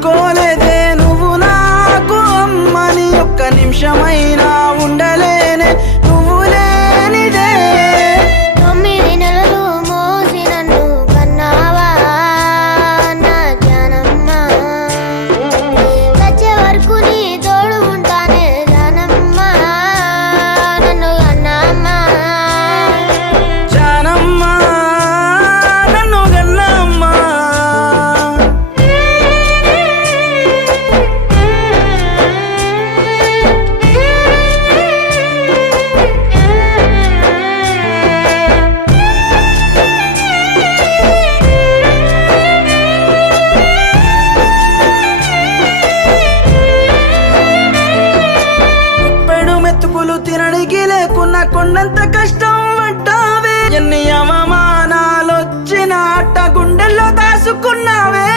అనుకోలేదే నువ్వు నాకు అమ్మని ఒక్క నిమిషమైనా ఉండలేనే నువ్వు లేనిదే 9 నెలలు మోసి నన్ను కన్నావా నా జానమ్మ వచ్చే వరకు నీ తోడు ఉంటానే జానమ్మ నన్ను కన్నమ్మ జానమ్మ నన్ను గన్నమ్మ పెడు మెతుకులు తినడానికి లేకున్నా కొండంత కష్టం పడ్డావే ఎన్ని అవమానాలొచ్చిన అట్ట గుండెల్లో దాసుకున్నావే